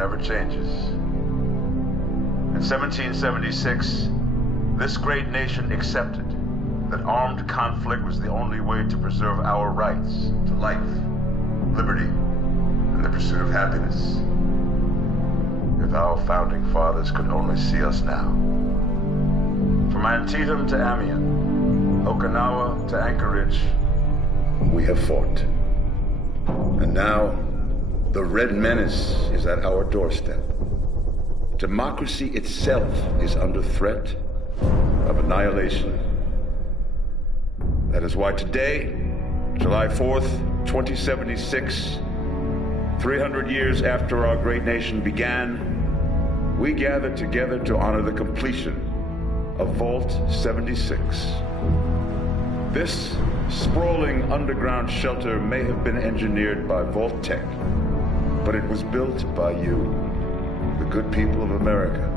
never changes. In 1776, this great nation accepted that armed conflict was the only way to preserve our rights to life, liberty, and the pursuit of happiness. If our founding fathers could only see us now. From Antietam to Amiens, Okinawa to Anchorage, we have fought. And now, the Red Menace is at our doorstep. Democracy itself is under threat of annihilation. That is why today, July 4th, 2076, 300 years after our great nation began, we gather together to honor the completion of Vault 76. This sprawling underground shelter may have been engineered by Vault-Tec, but it was built by you, the good people of America,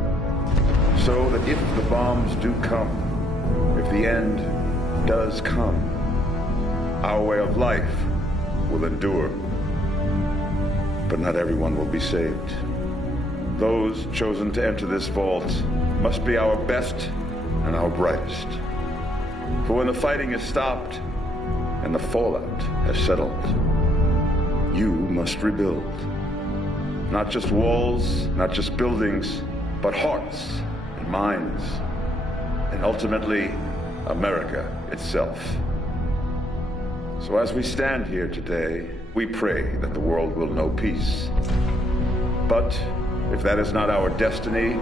so that if the bombs do come, if the end does come, our way of life will endure. But not everyone will be saved. Those chosen to enter this vault must be our best and our brightest. For when the fighting is stopped and the fallout has settled, you must rebuild. Not just walls, not just buildings, but hearts and minds, and ultimately, America itself. So as we stand here today, we pray that the world will know peace. But if that is not our destiny,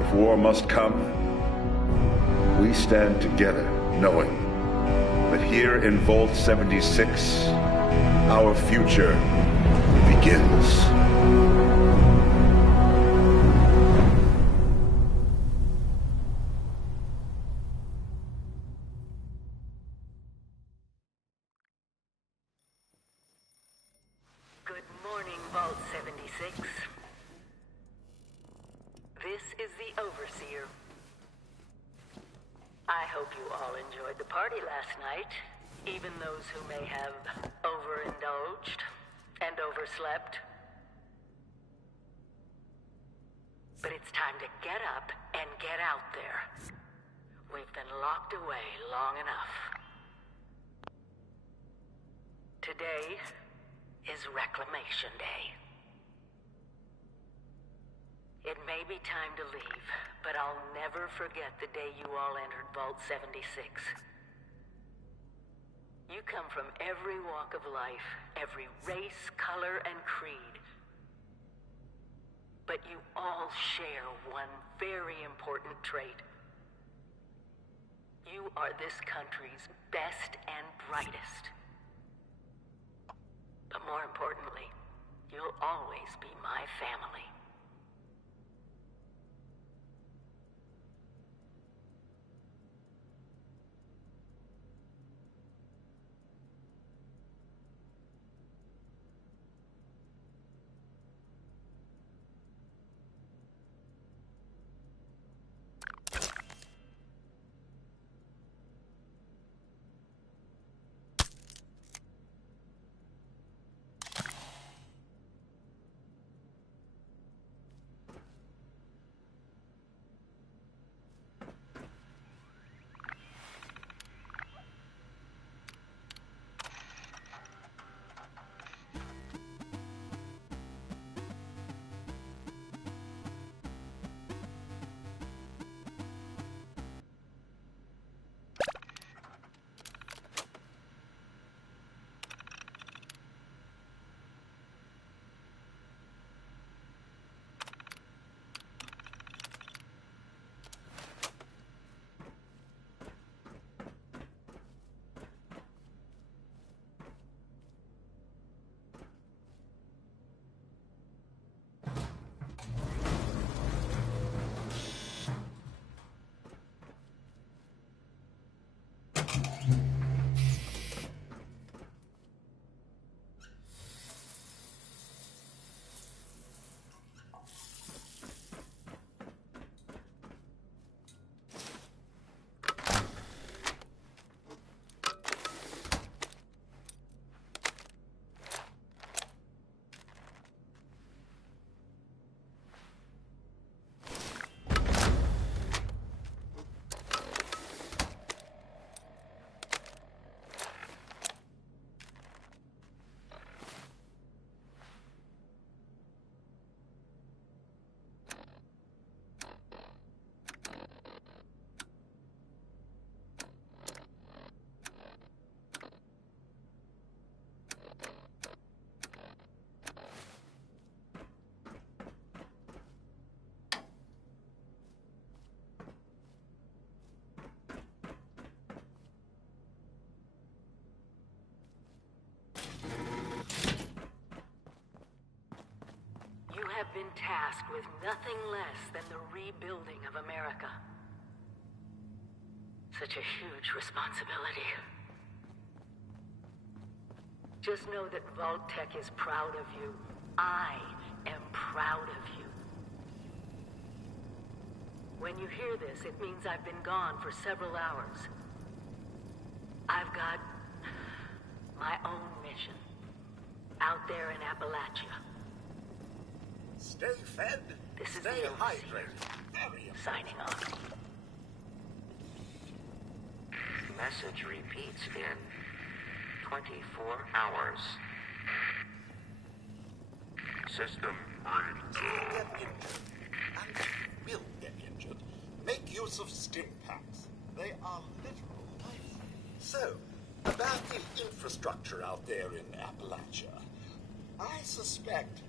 if war must come, we stand together knowing that here in Vault 76, our future begins. Good morning, Vault 76. This is the Overseer. I hope you all enjoyed the party last night, even those who may have overindulged and overslept. But it's time to get up and get out there. We've been locked away long enough. Today is Reclamation Day. It may be time to leave, but I'll never forget the day you all entered Vault 76. You come from every walk of life, every race, color, and creed. But you all share one very important trait. You are this country's best and brightest. But more importantly, you'll always be my family. been tasked with nothing less than the rebuilding of America. Such a huge responsibility. Just know that Vault-Tec is proud of you. I am proud of you. When you hear this, it means I've been gone for several hours. I've got my own mission out there in Appalachia. Stay fed, This is stay the hydrated. Very important. Signing off. Message repeats in 24 hours. System Get injured, and will get injured. Make use of stim packs. They are literal life. So, about the infrastructure out there in Appalachia, I suspect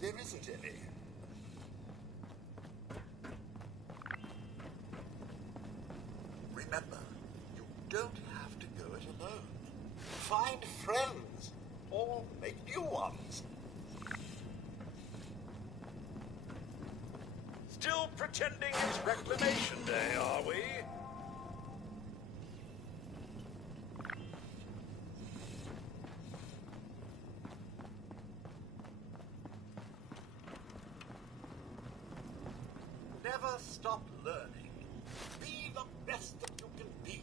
there isn't any. Remember, you don't have to go it alone. Find friends, or make new ones. Still pretending it's Reclamation Day, are we? Never stop learning. Be the best that you can be.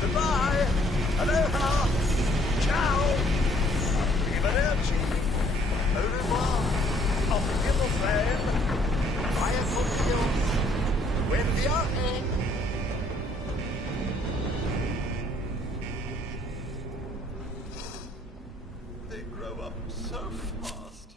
Goodbye! Aloha! Ciao! Arrivederci! Au revoir! Auf Wiedersehen! Fire fulfills. When we are in. They grow up so fast.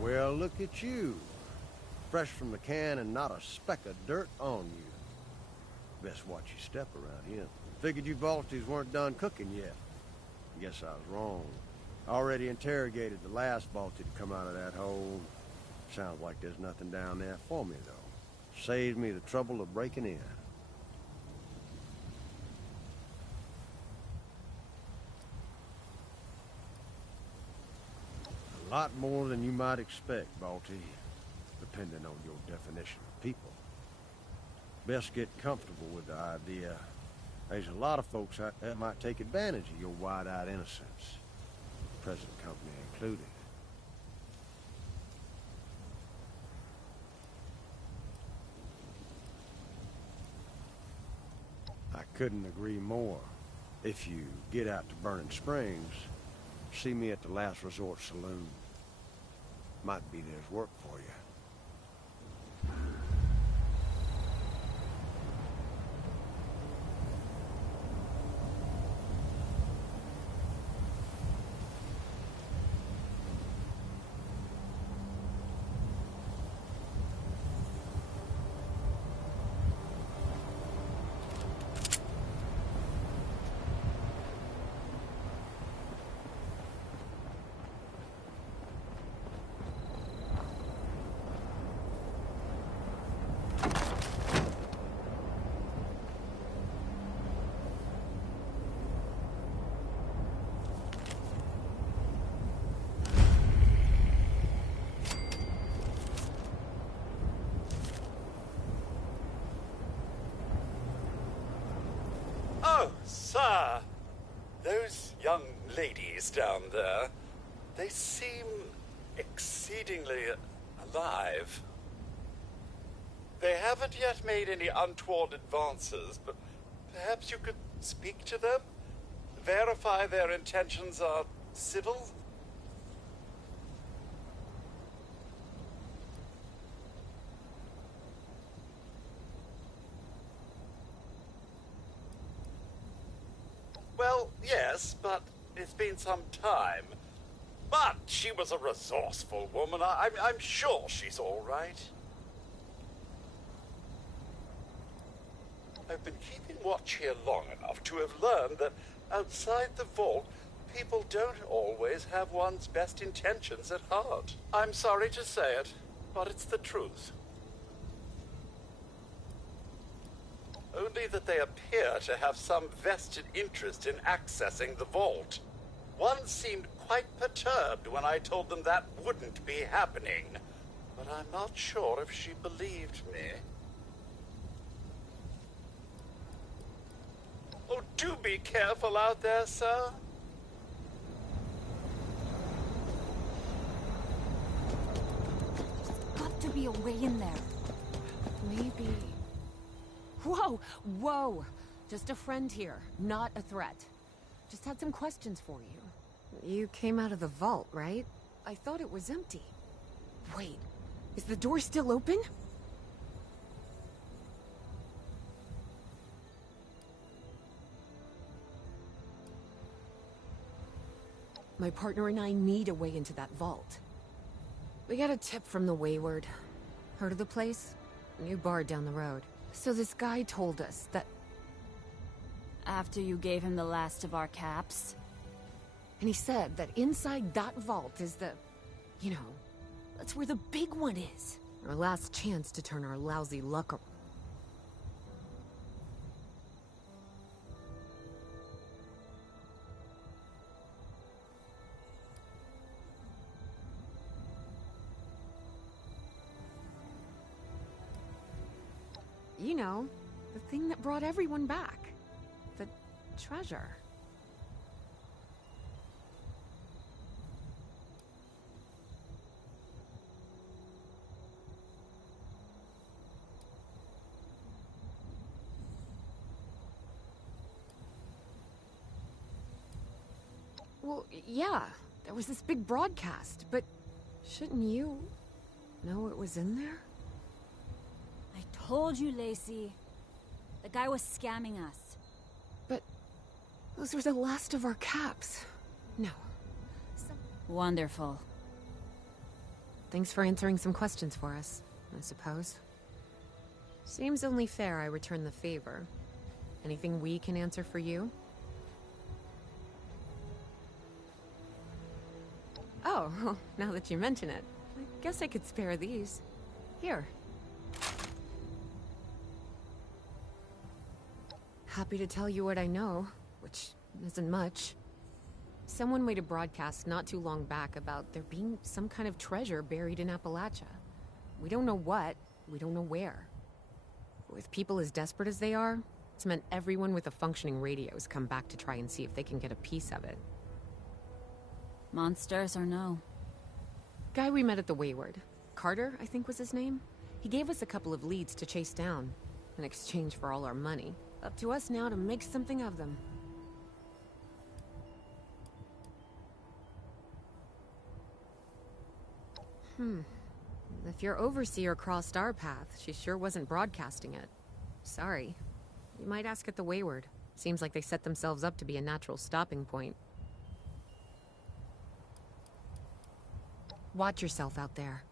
Well, look at you. Fresh from the can and not a speck of dirt on you. Best watch your step around here. Figured you Vaulties weren't done cooking yet. Guess I was wrong. Already interrogated the last vaulted to come out of that hole. Sounds like there's nothing down there for me, though. Saved me the trouble of breaking in. A lot more than you might expect, Balti, depending on your definition of people. Best get comfortable with the idea. There's a lot of folks out there that might take advantage of your wide-eyed innocence, present company included. I couldn't agree more. If you get out to Burning Springs, see me at the Last Resort Saloon. Might be there's work for you. Oh, sir. Those young ladies down there, they seem exceedingly alive. They haven't yet made any untoward advances, but perhaps you could speak to them? Verify their intentions are civil? Well, yes, but it's been some time. But she was a resourceful woman. I'm sure she's all right. I've been keeping watch here long enough to have learned that outside the vault, people don't always have one's best intentions at heart. I'm sorry to say it, but it's the truth. Only that they appear to have some vested interest in accessing the vault. One seemed quite perturbed when I told them that wouldn't be happening, but I'm not sure if she believed me. Oh, do be careful out there, sir. Got to be a way in there. Maybe... Whoa! Whoa! Just a friend here, not a threat. Just had some questions for you. You came out of the vault, right? I thought it was empty. Wait, is the door still open? My partner and I need a way into that vault. We got a tip from the Wayward. Heard of the place? New bar down the road. So this guy told us that... After you gave him the last of our caps? And he said that inside that vault is the... You know, that's where the big one is. Our last chance to turn our lousy luck around. You know, the thing that brought everyone back. The treasure. Well, yeah, there was this big broadcast, but shouldn't you know it was in there? I told you, Lacey. The guy was scamming us. But those were the last of our caps. No. Wonderful. Thanks for answering some questions for us, I suppose. Seems only fair I return the favor. Anything we can answer for you? Oh, now that you mention it, I guess I could spare these. Here. Happy to tell you what I know, which isn't much. Someone made a broadcast not too long back about there being some kind of treasure buried in Appalachia. We don't know what, we don't know where. With people as desperate as they are, it's meant everyone with a functioning radio has come back to try and see if they can get a piece of it. Monsters or no? Guy we met at the Wayward. Carter, I think was his name. He gave us a couple of leads to chase down, in exchange for all our money. Up to us now to make something of them. If your overseer crossed our path, she sure wasn't broadcasting it. Sorry. You might ask at the Wayward. Seems like they set themselves up to be a natural stopping point. Watch yourself out there.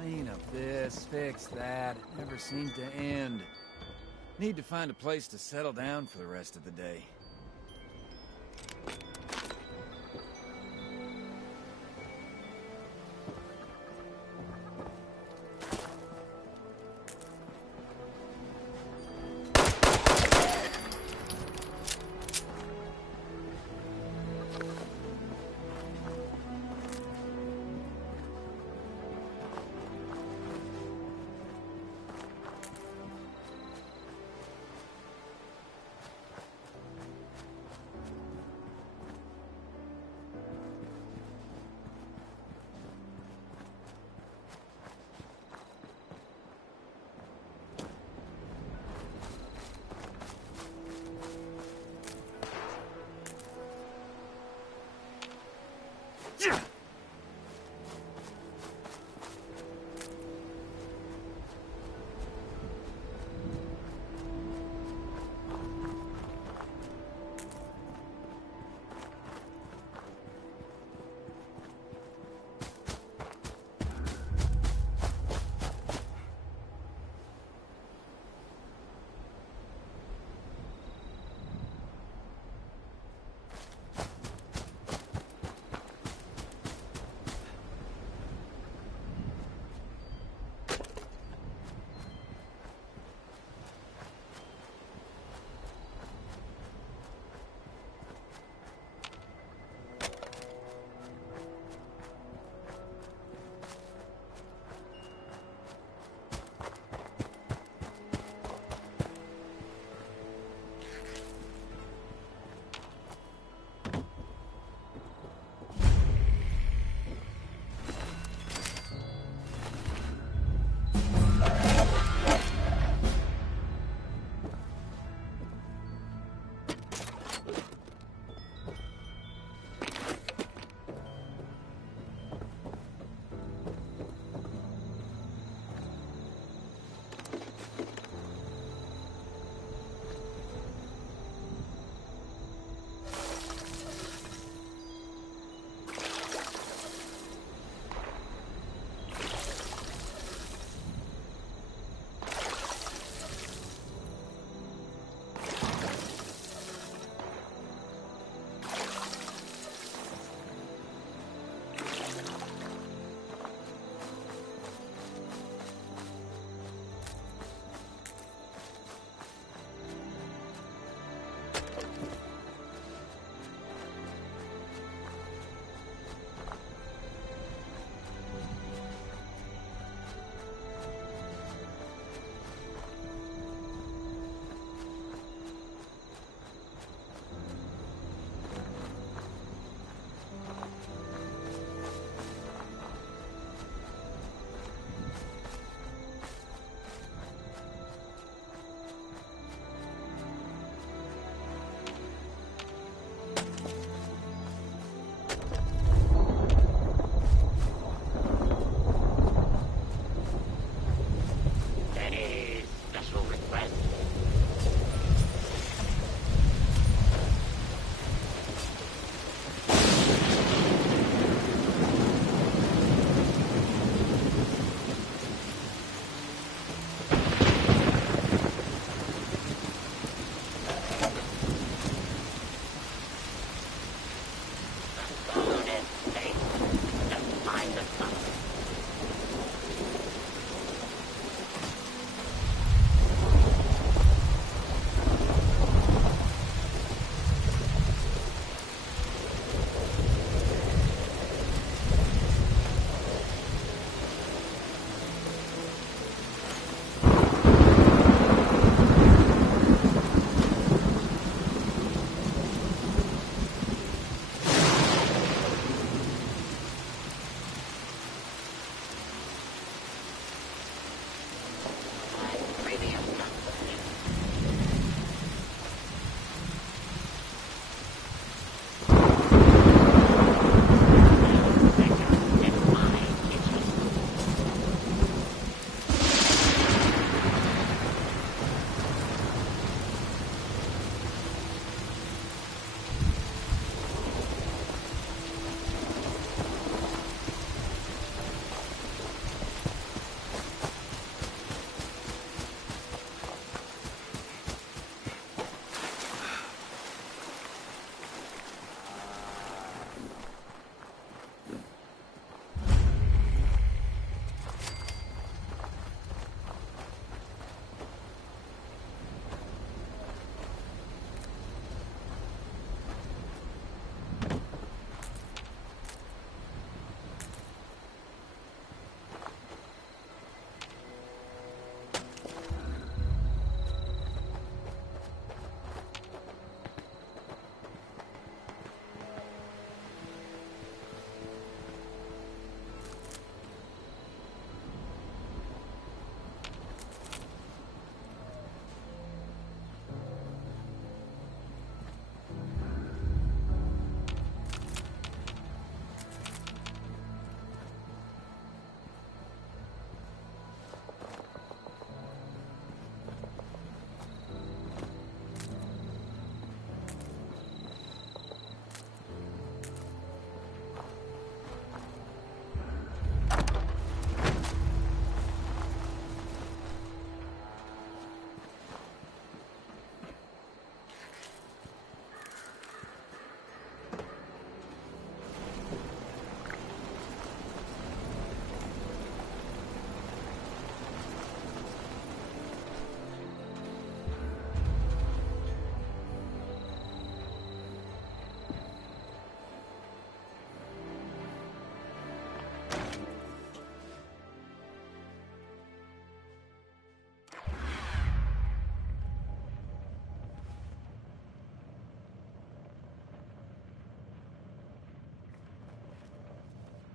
Clean up this, fix that. It never seemed to end. Need to find a place to settle down for the rest of the day.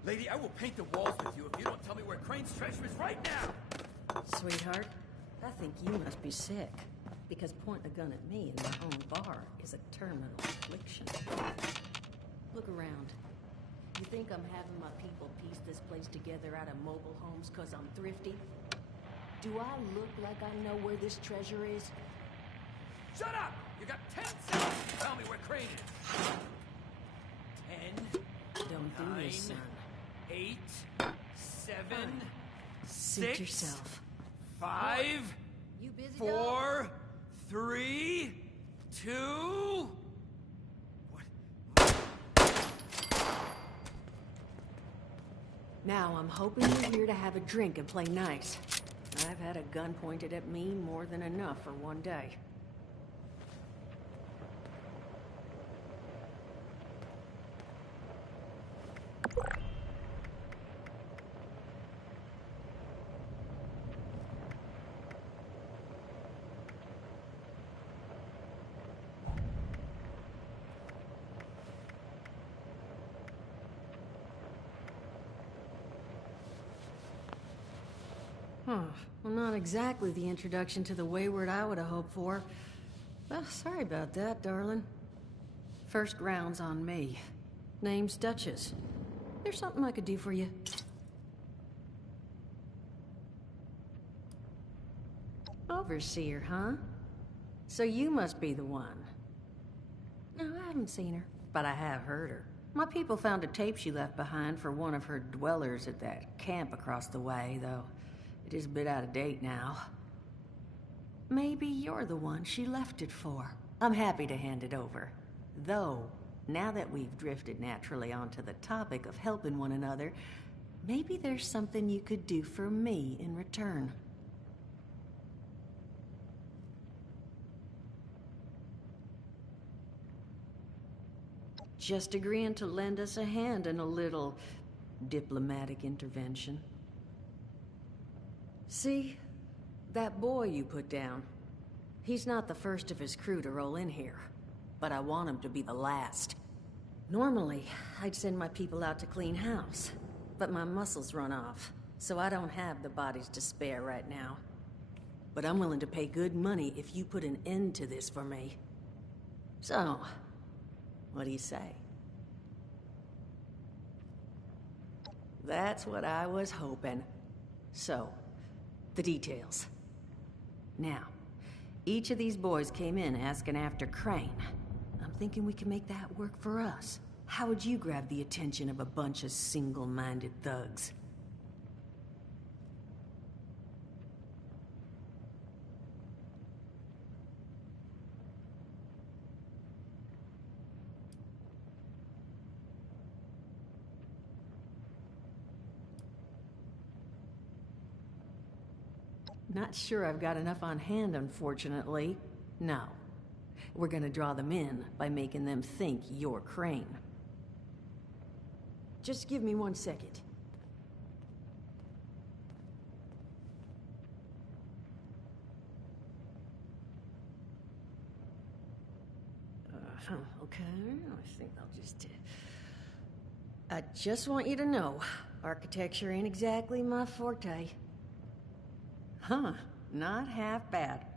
Lady, I will paint the walls with you if you don't tell me where Crane's treasure is right now! Sweetheart, I think you must be sick. Because pointing a gun at me in my own bar is a terminal affliction. Look around. You think I'm having my people piece this place together out of mobile homes because I'm thrifty? Do I look like I know where this treasure is? Shut up! You got 10 seconds to tell me where Crane is. 10, Don't do 9, this, son. 8, 7, Suit 6, yourself. 5, You busy, 4, 3, 2... Now I'm hoping you're here to have a drink and play nice. I've had a gun pointed at me more than enough for one day. Well, not exactly the introduction to the Wayward I would have hoped for. Well, sorry about that, darling. First round's on me. Name's Duchess. There's something I could do for you. Overseer, huh? So you must be the one. No, I haven't seen her, but I have heard her. My people found a tape she left behind for one of her dwellers at that camp across the way, though it is a bit out of date now. Maybe you're the one she left it for. I'm happy to hand it over. Though, now that we've drifted naturally onto the topic of helping one another, maybe there's something you could do for me in return. Just agreeing to lend us a hand in a little diplomatic intervention. See, that boy you put down, he's not the first of his crew to roll in here, but I want him to be the last. Normally, I'd send my people out to clean house, but my muscles run off, so I don't have the bodies to spare right now. But I'm willing to pay good money if you put an end to this for me. So, what do you say? That's what I was hoping. So, the details. Now, each of these boys came in asking after Crane. I'm thinking we can make that work for us. How would you grab the attention of a bunch of single-minded thugs? Not sure I've got enough on hand, unfortunately. No. We're gonna draw them in by making them think you're Crane. Just give me 1 second. Okay, I think I'll just... I just want you to know, architecture ain't exactly my forte. Huh, not half bad.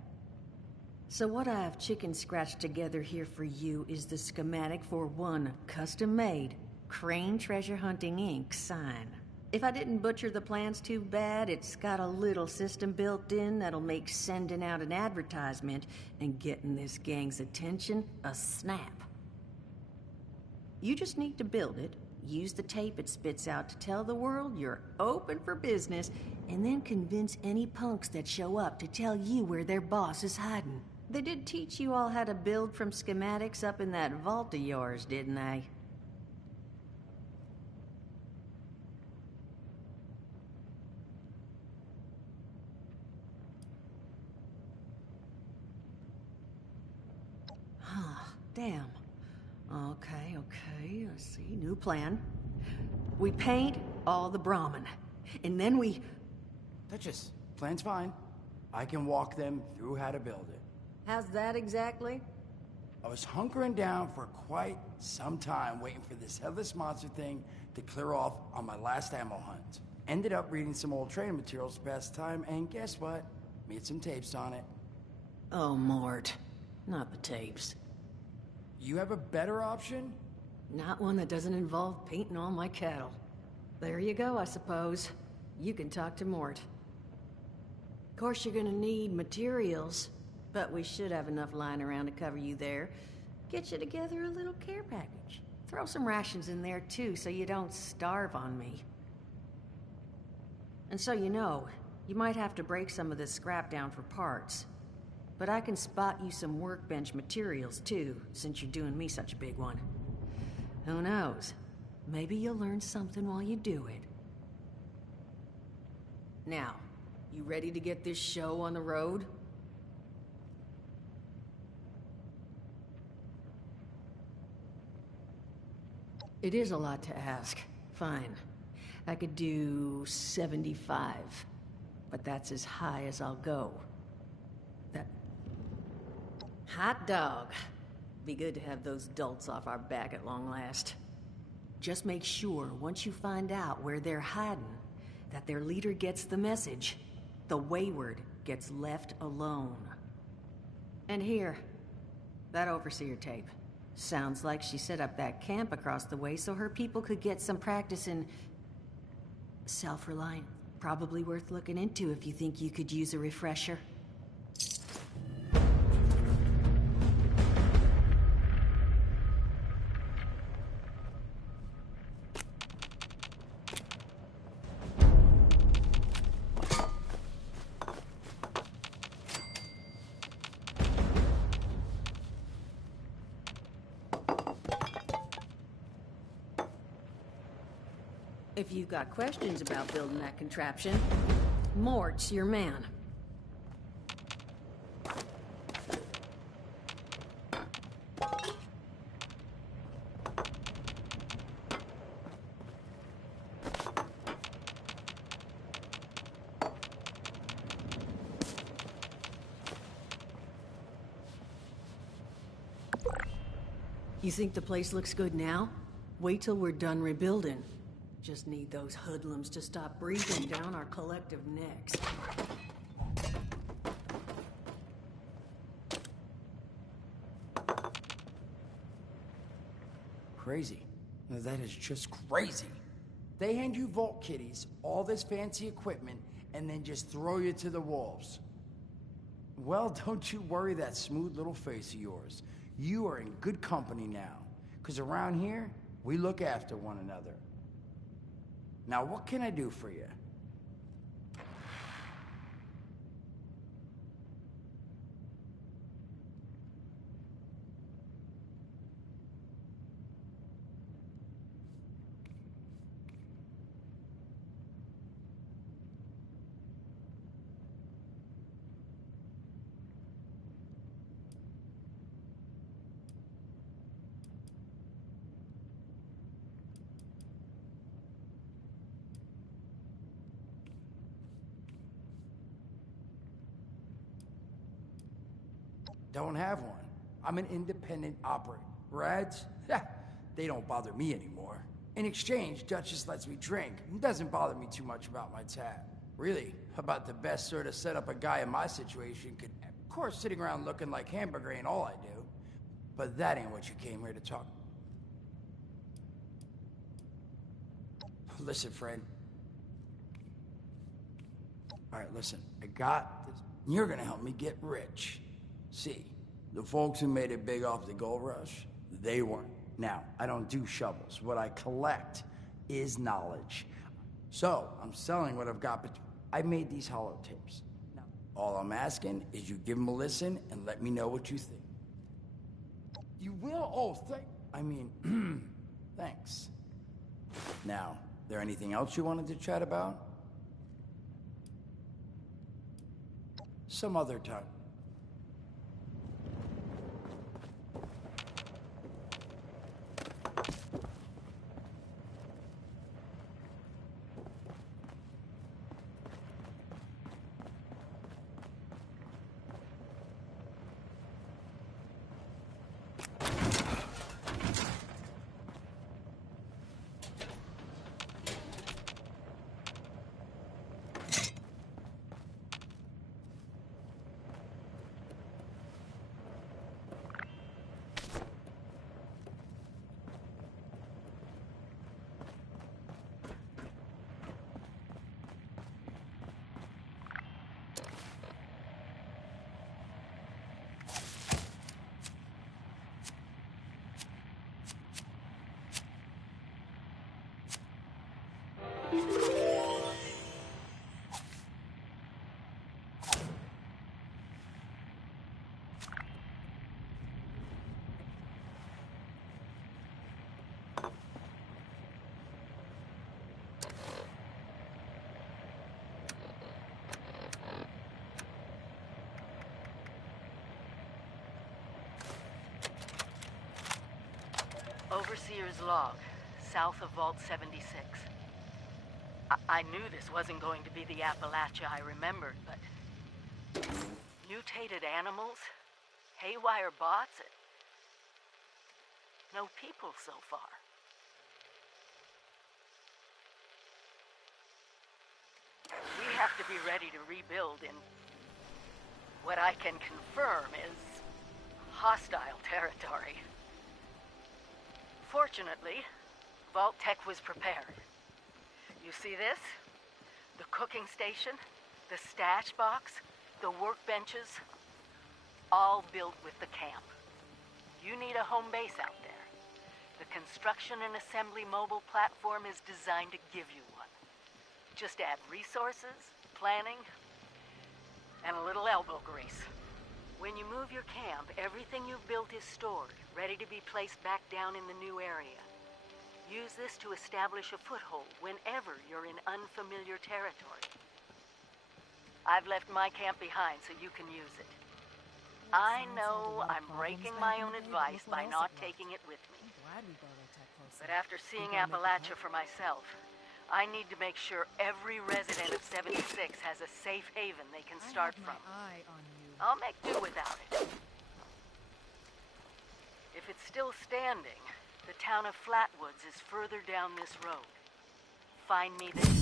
So what I have chicken scratched together here for you is the schematic for one custom-made Crane Treasure Hunting Inc. sign. If I didn't butcher the plans too bad, it's got a little system built in that'll make sending out an advertisement and getting this gang's attention a snap. You just need to build it, use the tape it spits out to tell the world you're open for business, and then convince any punks that show up to tell you where their boss is hiding. They did teach you all how to build from schematics up in that vault of yours, didn't they? Huh, damn. Okay, let's see, new plan. We paint all the Brahmin, and then we... Duchess, plan's fine. I can walk them through how to build it. How's that exactly? I was hunkering down for quite some time waiting for this headless monster thing to clear off on my last ammo hunt. Ended up reading some old training materials to pass the time, and guess what? Made some tapes on it. Oh, Mort. Not the tapes. You have a better option? Not one that doesn't involve painting all my cattle. There you go, I suppose. You can talk to Mort. Of course, you're gonna need materials, but we should have enough lying around to cover you there. Get you together a little care package. Throw some rations in there, too, so you don't starve on me. And so you know, you might have to break some of this scrap down for parts. But I can spot you some workbench materials, too, since you're doing me such a big one. Who knows? Maybe you'll learn something while you do it. Now, you ready to get this show on the road? It is a lot to ask. Fine. I could do 75. But that's as high as I'll go. That... Hot dog. Be good to have those dolts off our back at long last. Just make sure, once you find out where they're hiding, that their leader gets the message. The wayward gets left alone. And here, that overseer tape. Sounds like she set up that camp across the way so her people could get some practice in... self-reliant. Probably worth looking into if you think you could use a refresher. If you've got questions about building that contraption, Mort's your man. You think the place looks good now? Wait till we're done rebuilding. Just need those hoodlums to stop breathing down our collective necks. Crazy. Now that is just crazy. They hand you vault kitties, all this fancy equipment, and then just throw you to the wolves. Well, don't you worry that smooth little face of yours. You are in good company now. 'Cause around here, we look after one another. Now, what can I do for you? Don't have one. I'm an independent operator. Rads? They don't bother me anymore. In exchange, Duchess lets me drink and doesn't bother me too much about my tab. Really, about the best sort of setup a guy in my situation could... Of course, sitting around looking like hamburger ain't all I do. But that ain't what you came here to talk... Listen, friend. Alright, listen. I got this. You're gonna help me get rich. See, the folks who made it big off the gold rush, they weren't. Now, I don't do shovels. What I collect is knowledge. So, I'm selling what I've got, but I made these holotapes. Now, all I'm asking is you give them a listen and let me know what you think. You will? Oh, thanks. Now, there anything else you wanted to chat about? Some other time. Overseer's log, south of Vault 76. I knew this wasn't going to be the Appalachia I remembered, but... mutated animals? Haywire bots? No people so far. We have to be ready to rebuild in what I can confirm is hostile territory. Fortunately, Vault-Tec was prepared. You see this? The cooking station, the stash box, the workbenches, all built with the camp. You need a home base out there. The construction and assembly mobile platform is designed to give you one. Just add resources, planning, and a little elbow grease. When you move your camp, everything you've built is stored, ready to be placed back down in the new area. Use this to establish a foothold whenever you're in unfamiliar territory. I've left my camp behind so you can use it. I know I'm breaking my own advice by not taking it with me. But after seeing Appalachia for myself, I need to make sure every resident of 76 has a safe haven they can start from. I'll make do without it. If it's still standing, the town of Flatwoods is further down this road. Find me there.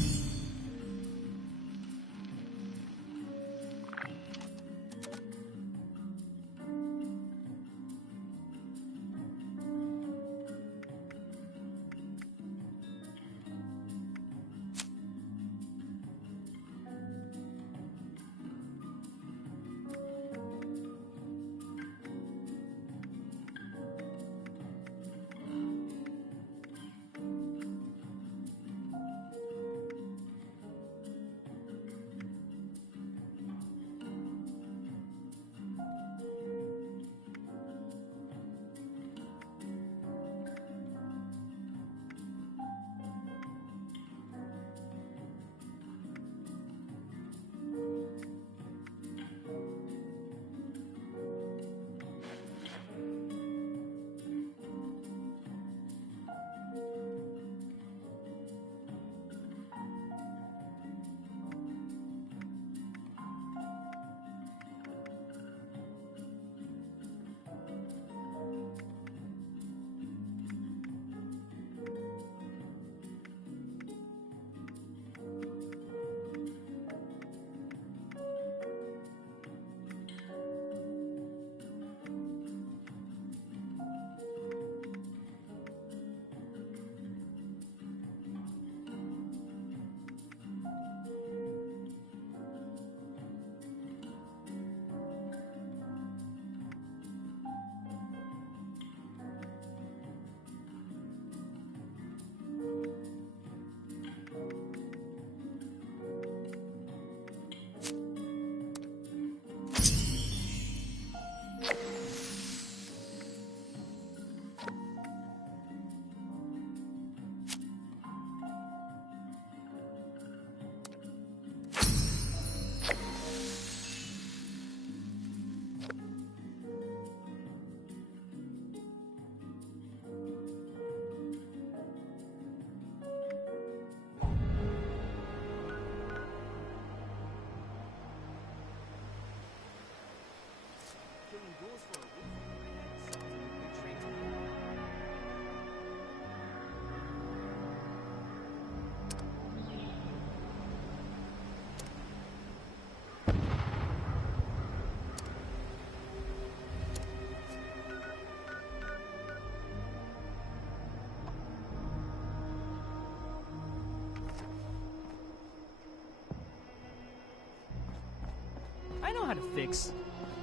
I know how to fix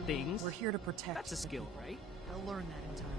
things. We're here to protect. That's a skill, right? I'll learn that in time.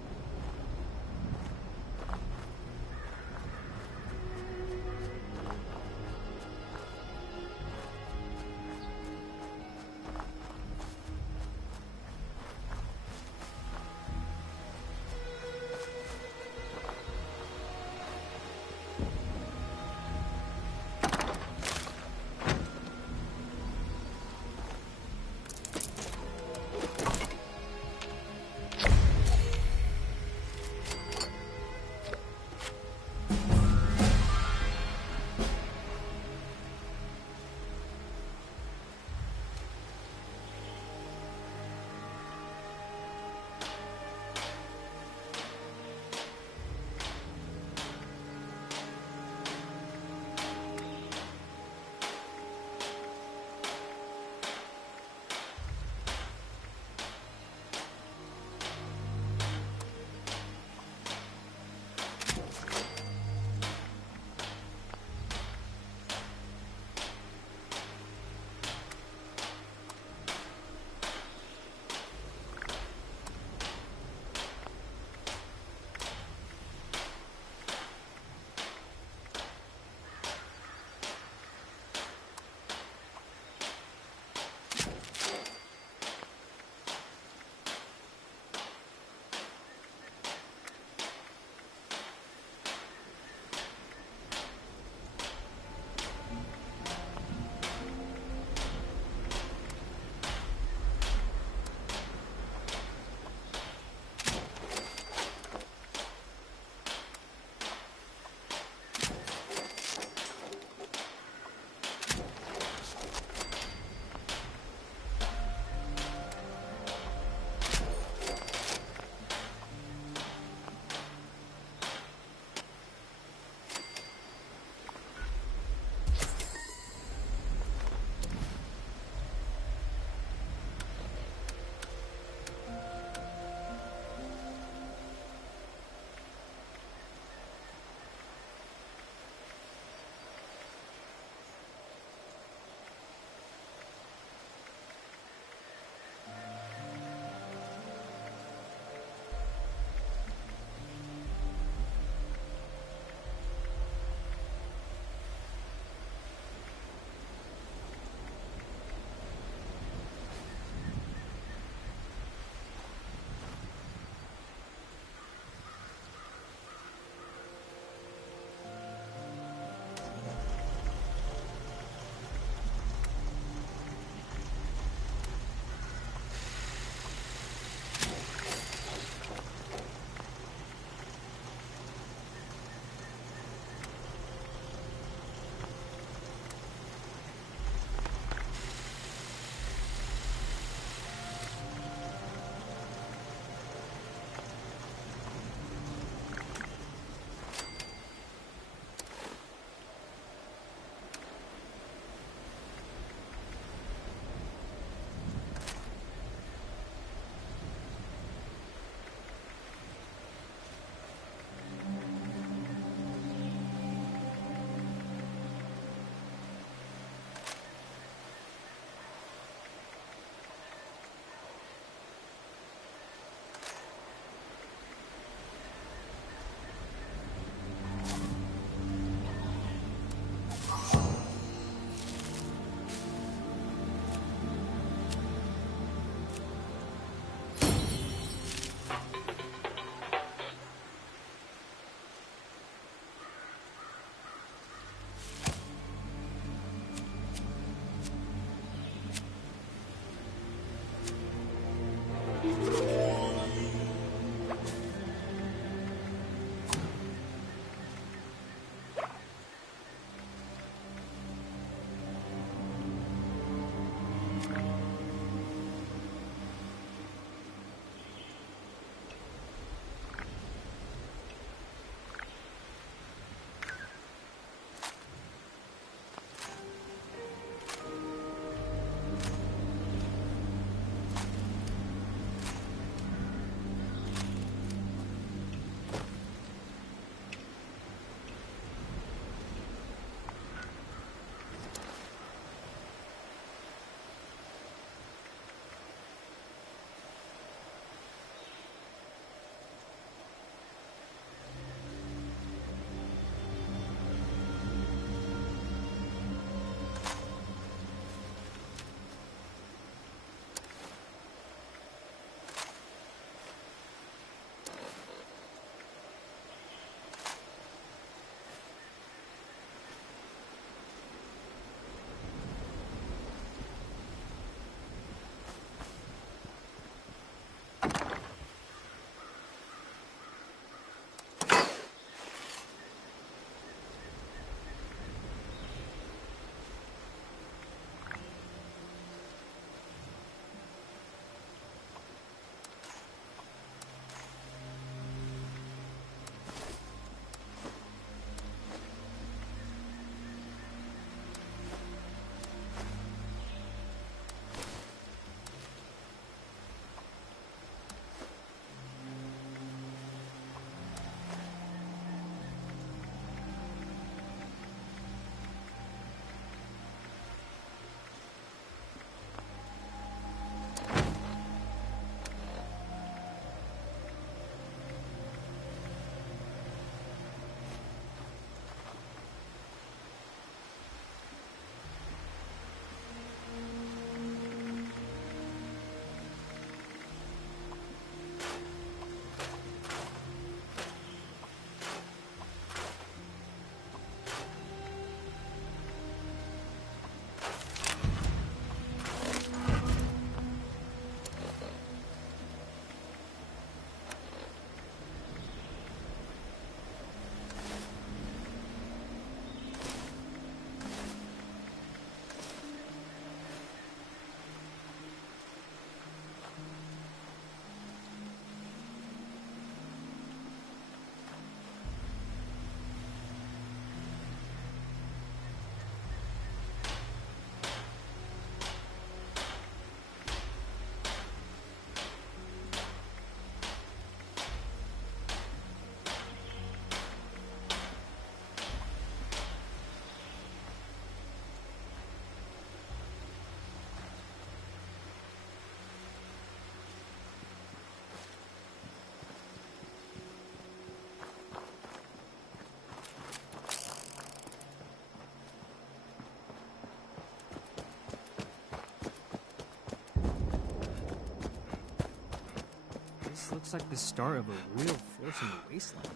This looks like the start of a real frozen wasteland.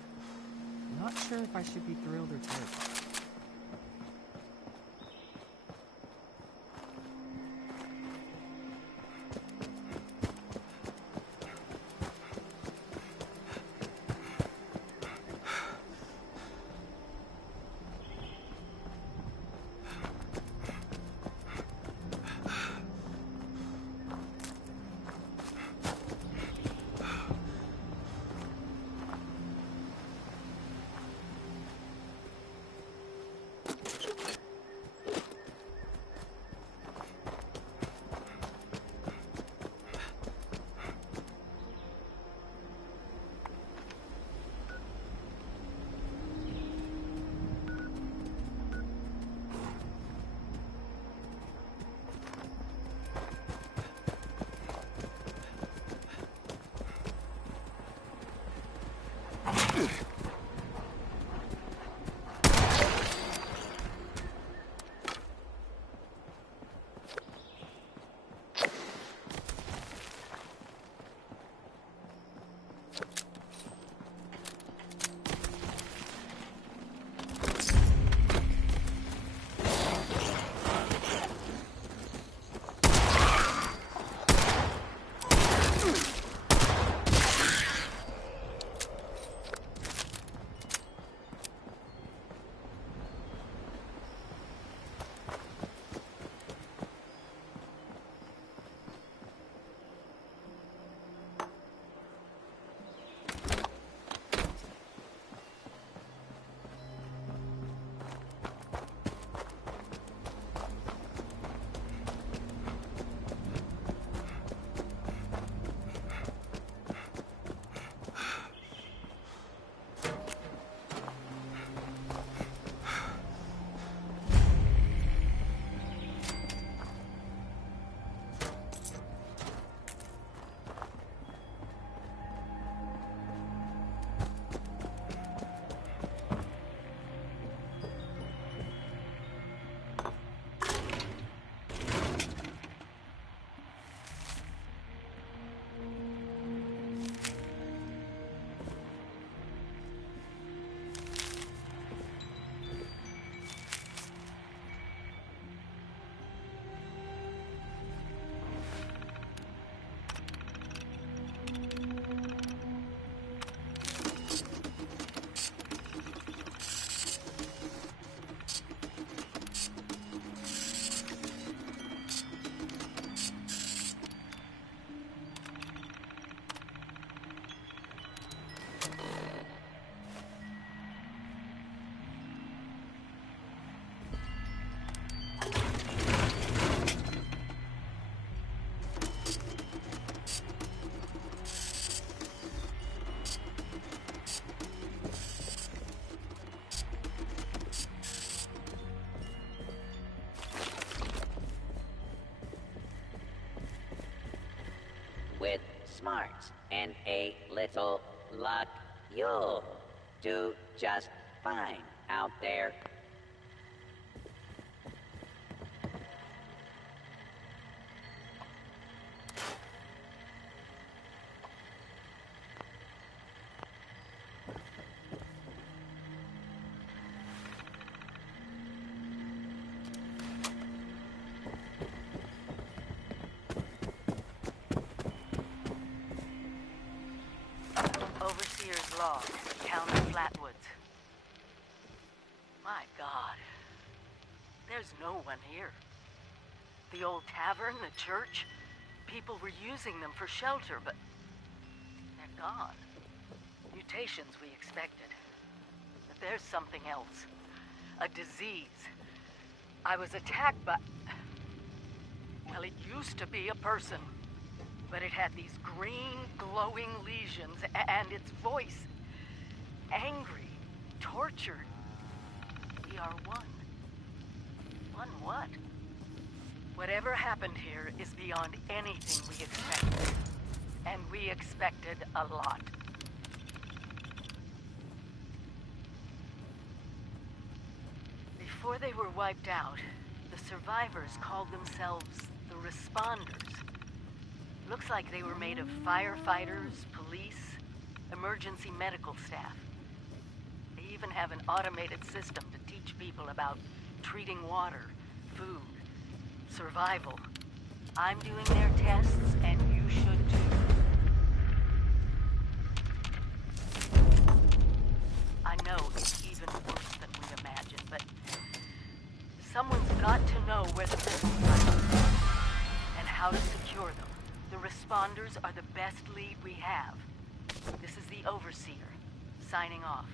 Not sure if I should be thrilled or terrified. With smarts and a little luck, you'll do just fine out there. Overseer's log, Town of Flatwoods. My God. There's no one here. The old tavern, the church, people were using them for shelter, but they're gone. Mutations we expected. But there's something else. A disease. I was attacked by... Well, it used to be a person. But it had these green, glowing lesions, and its voice. Angry, tortured. We are one. One what? Whatever happened here is beyond anything we expected. And we expected a lot. Before they were wiped out, the survivors called themselves the Responders. Looks like they were made of firefighters, police, emergency medical staff. They even have an automated system to teach people about treating water, food, survival. I'm doing their tests, and you should too. I know it's even worse than we imagined, but someone's got to know where the missile sites are and how to secure them. The responders are the best lead we have. This is the Overseer, signing off.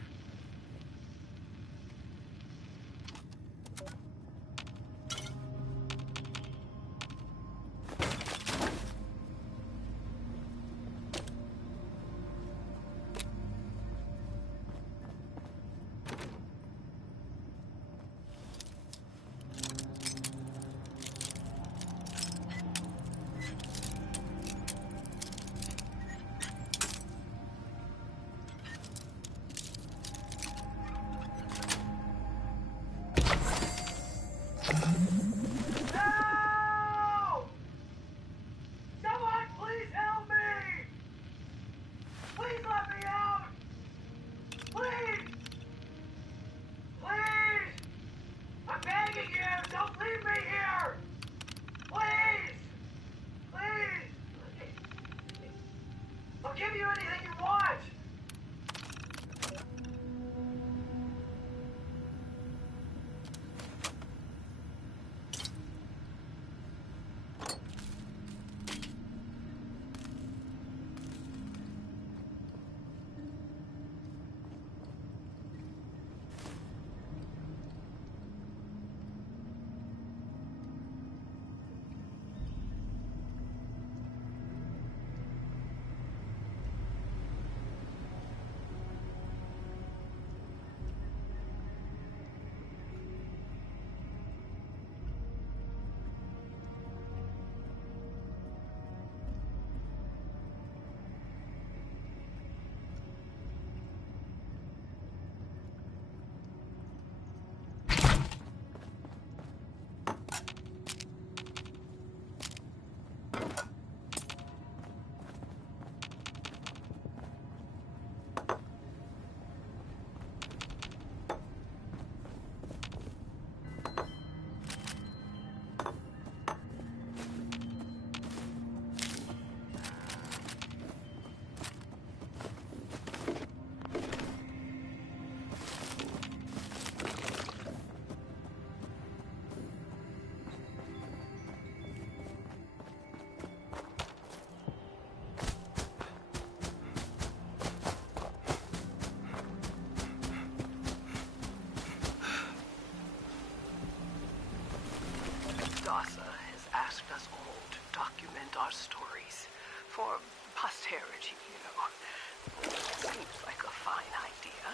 DASA has asked us all to document our stories for posterity, you know. Seems like a fine idea.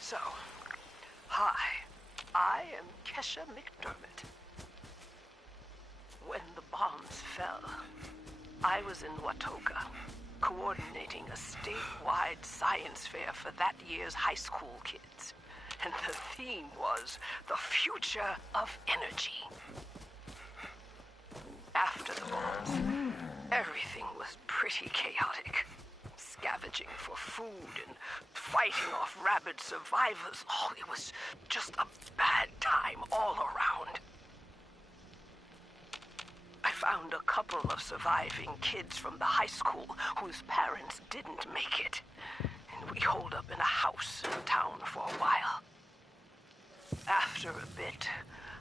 So, hi, I am Kesha McDermott. When the bombs fell, I was in Watoga, coordinating a statewide science fair for that year's high school kids. And the theme was the future of energy. After the bombs, everything was pretty chaotic. Scavenging for food and fighting off rabid survivors. Oh, it was just a bad time all around. I found a couple of surviving kids from the high school whose parents didn't make it. And we holed up in a house in town for a while. After a bit,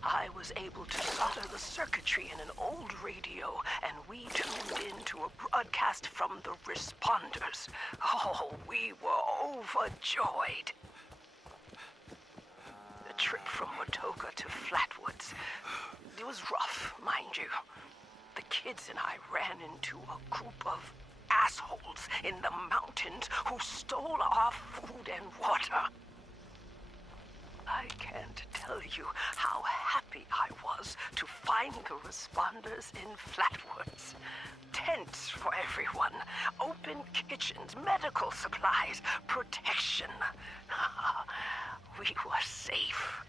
I was able to solder the circuitry in an old radio, and we tuned into a broadcast from the responders. Oh, we were overjoyed. The trip from Watoga to Flatwoods, it was rough, mind you. The kids and I ran into a group of assholes in the mountains who stole our food and water. I can't tell you how happy I was to find the responders in Flatwoods. Tents for everyone, open kitchens, medical supplies, protection. We were safe.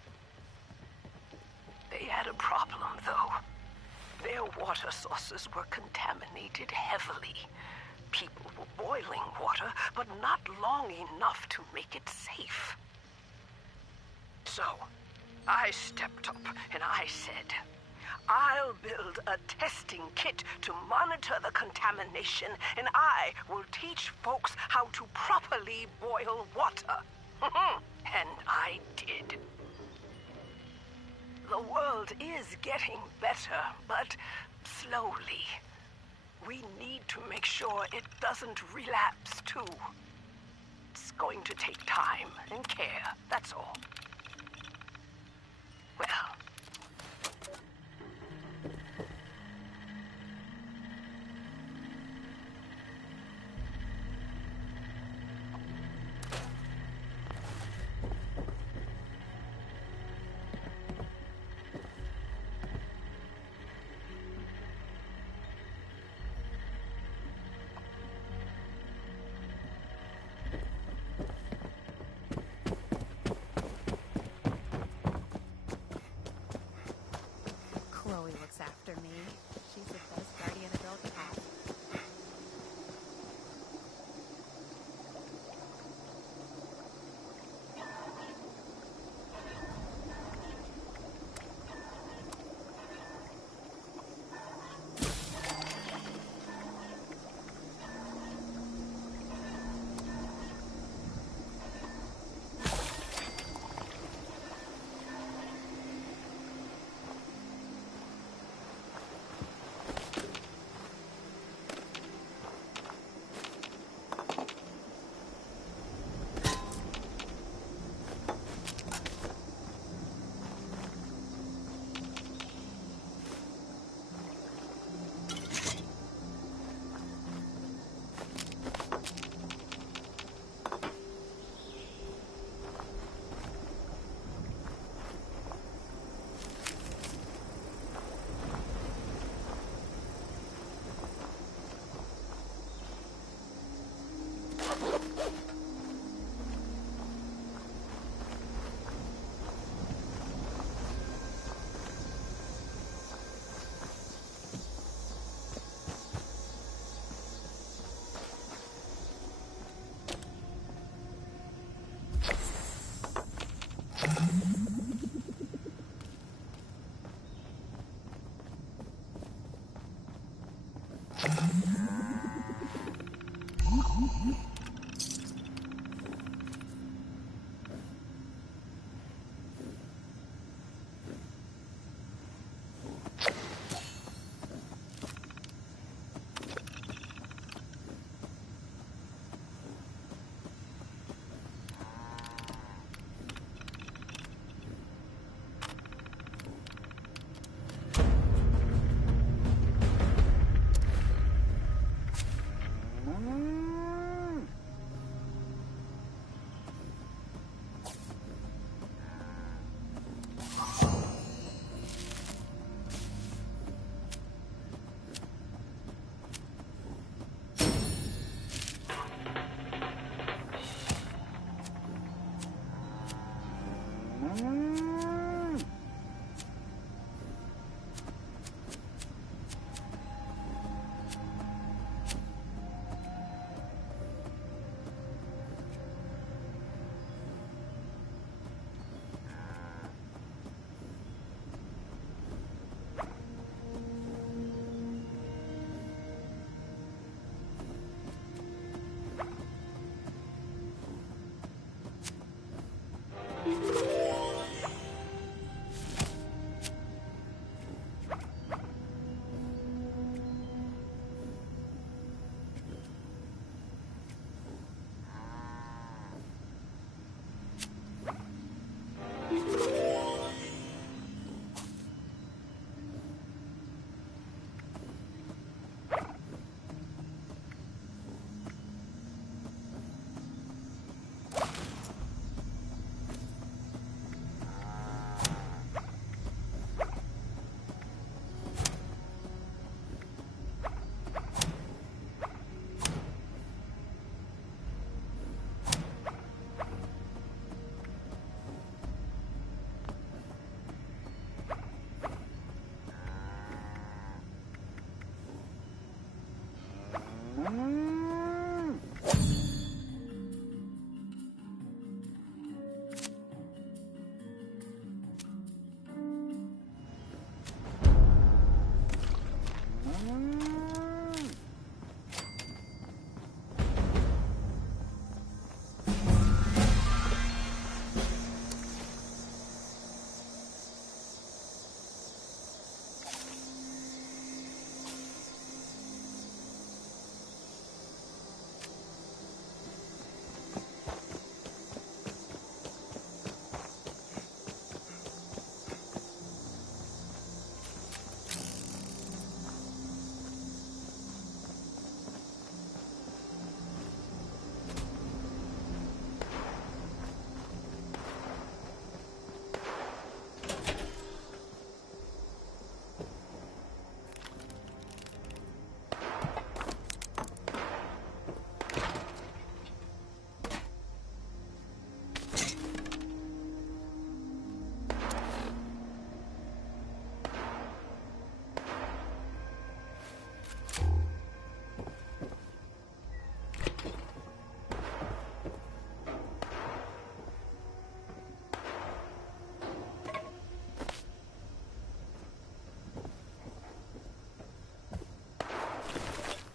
They had a problem, though. Their water sources were contaminated heavily. People were boiling water, but not long enough to make it safe. So, I stepped up and I said, I'll build a testing kit to monitor the contamination, and I will teach folks how to properly boil water. And I did. The world is getting better, but slowly. We need to make sure it doesn't relapse, too. It's going to take time and care, that's all. Well...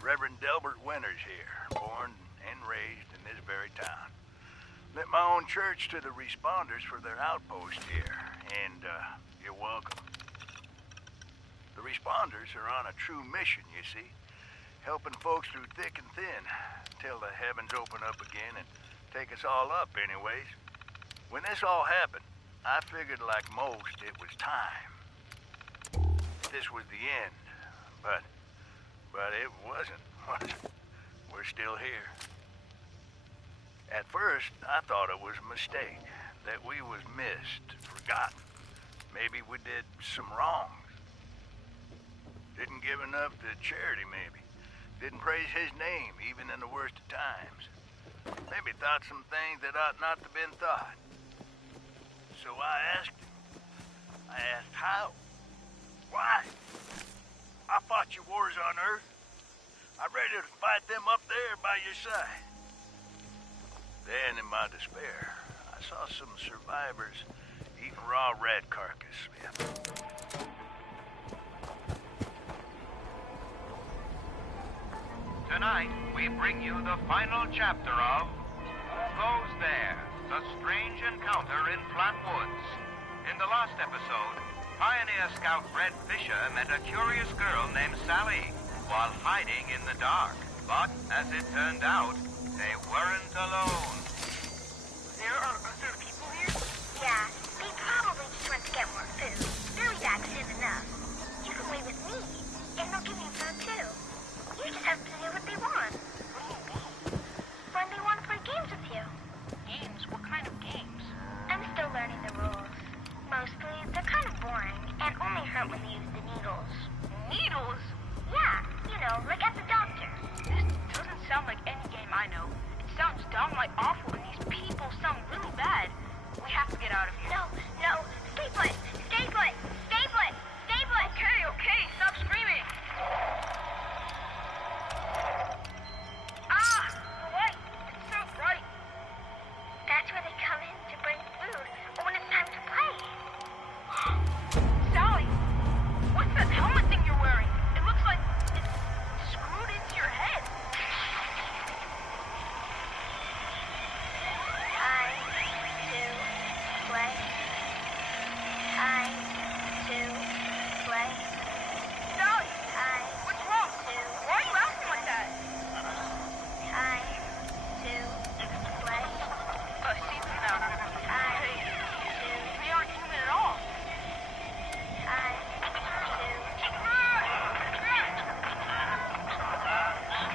Reverend Delbert Winters here, born and raised in this very town. Lit my own church to the responders for their outpost here, and you're welcome. The responders are on a true mission, you see, helping folks through thick and thin, till the heavens open up again and take us all up anyways. When this all happened, I figured like most it was time. This was the end, but it wasn't, was it? We're still here. At first, I thought it was a mistake, that we was missed, forgotten. Maybe we did some wrongs. Didn't give enough to charity, maybe. Didn't praise his name, even in the worst of times. Maybe thought some things that ought not to have been thought. So I asked him. I asked how? Why? I fought your wars on Earth. I'm ready to fight them up there by your side. Then, in my despair, I saw some survivors eating raw rat carcass, Smith. Tonight, we bring you the final chapter of Who Goes There? The Strange Encounter in Flatwoods. In the last episode, Pioneer Scout Red Fisher met a curious girl named Sally while hiding in the dark. But, as it turned out, they weren't alone. There are other people here? Yeah, they probably just went to get more food. Billy bags soon enough. You can wait with me, and they'll give you food too. You just have to do what they want. What do you mean? When they want to play games with you. Games? What kind of games? I'm still learning the rules. Mostly, they're kind of boring, and only hurt when they use the needles. Needles? Yeah, you know, like at the doctor. This doesn't sound like any game I know. It sounds downright awful, and these people sound really bad. We have to get out of here. No, stay put! Stay put! Stay put! Stay put! Okay, stop screaming! Ah! Right! It's so bright! That's where they come in to bring food, or when it's time to play. Sally! What's that helmet thing you're wearing? It looks like it's screwed into your head. Time to play. Sally! What's wrong? Why are you acting like that? Time to play. See them now. They aren't human at all. Time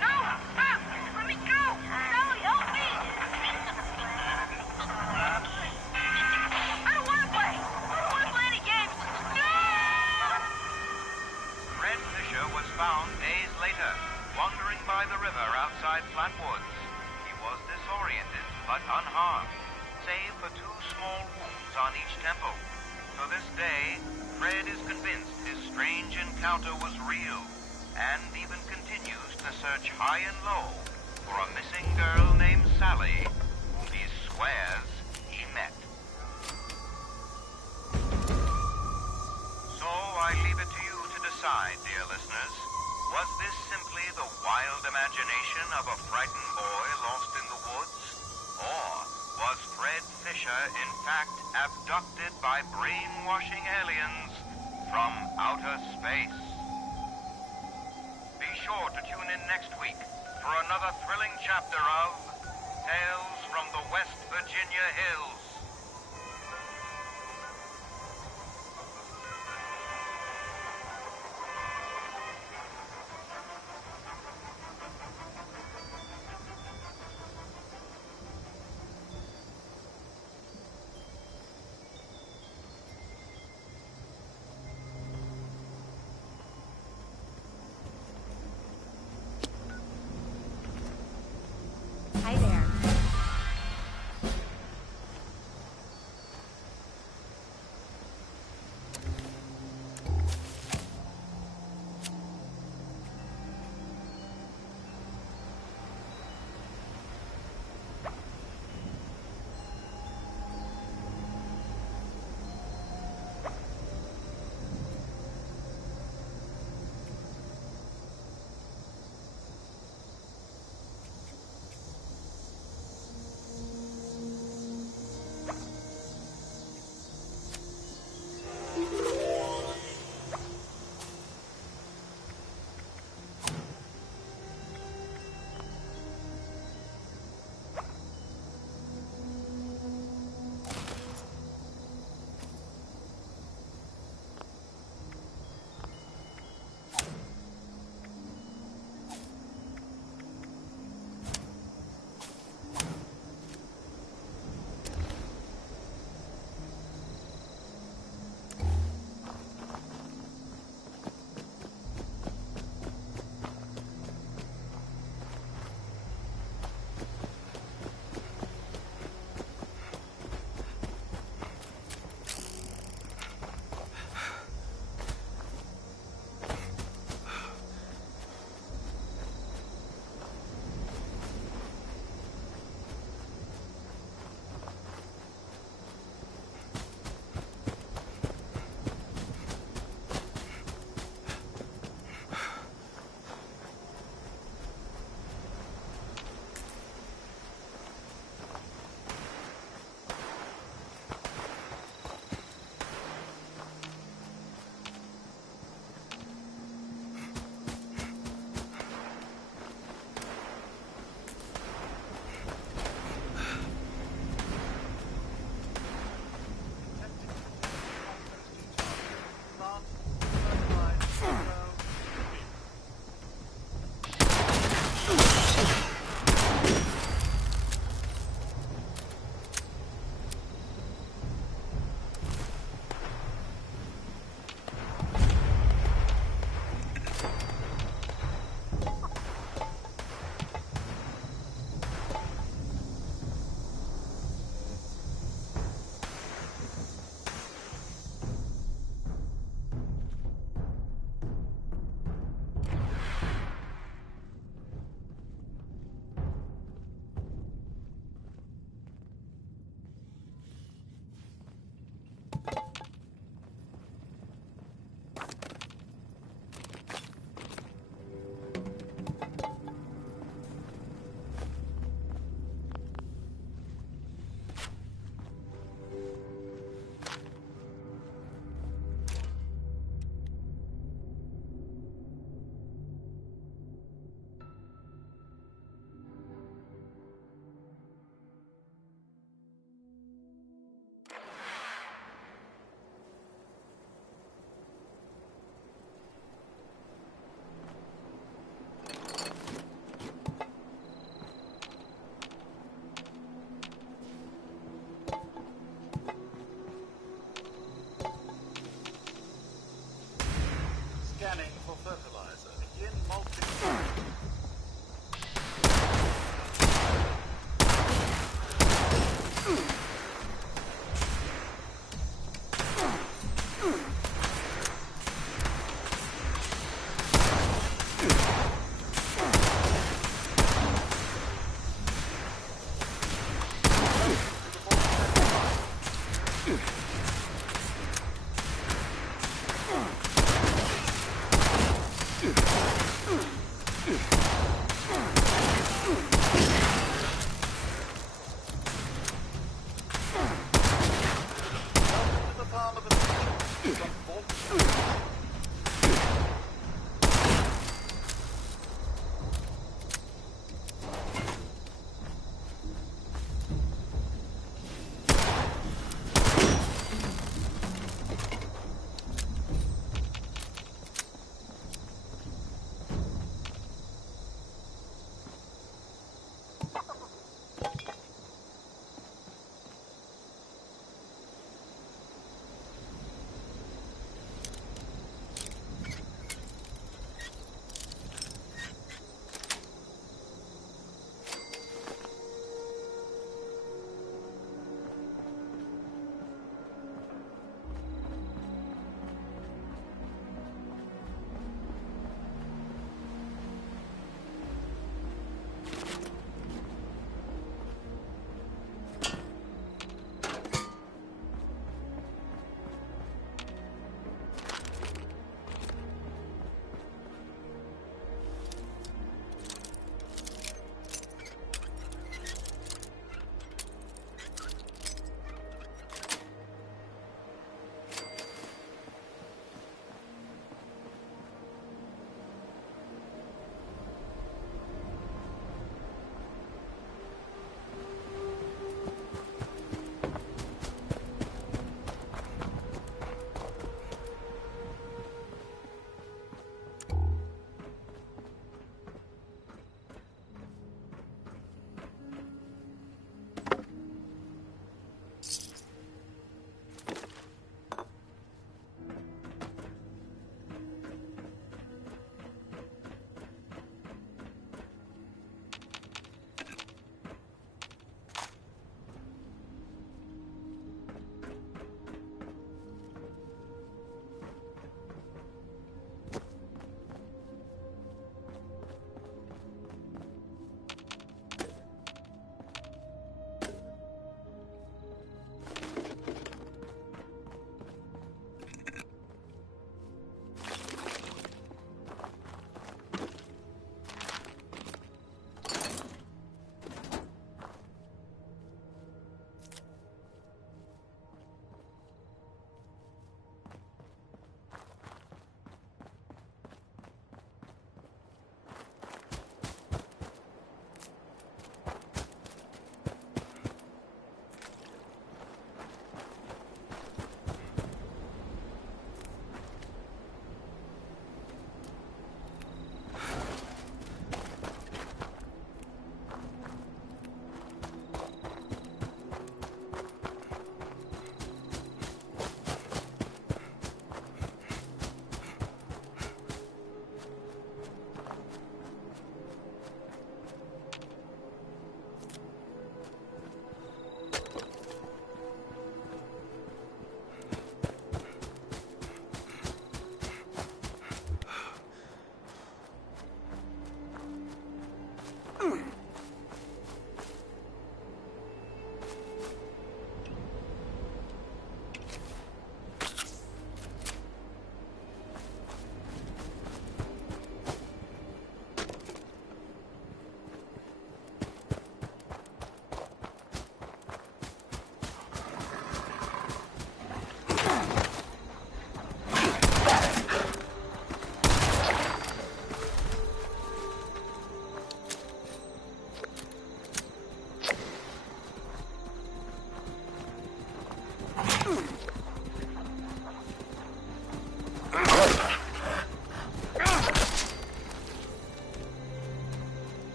No! Stop! Let me go! Sally, help me! I don't want to play! I don't want to play any games! No! Red Fisher was found days later, wandering by the river outside Flatwoods. He was disoriented, but unharmed, save for 2 small wounds on each temple. To this day, Fred is convinced his strange encounter was real, and even continues to search high and low for a missing girl named Sally, whom he swears he met. So I leave it to you to decide, dear listeners. Was this simply the wild imagination of a frightened boy lost in the woods? Or was Fred Fisher in fact abducted by brainwashing aliens from outer space? Be sure to tune in next week for another thrilling chapter of Tales from the West Virginia Hills.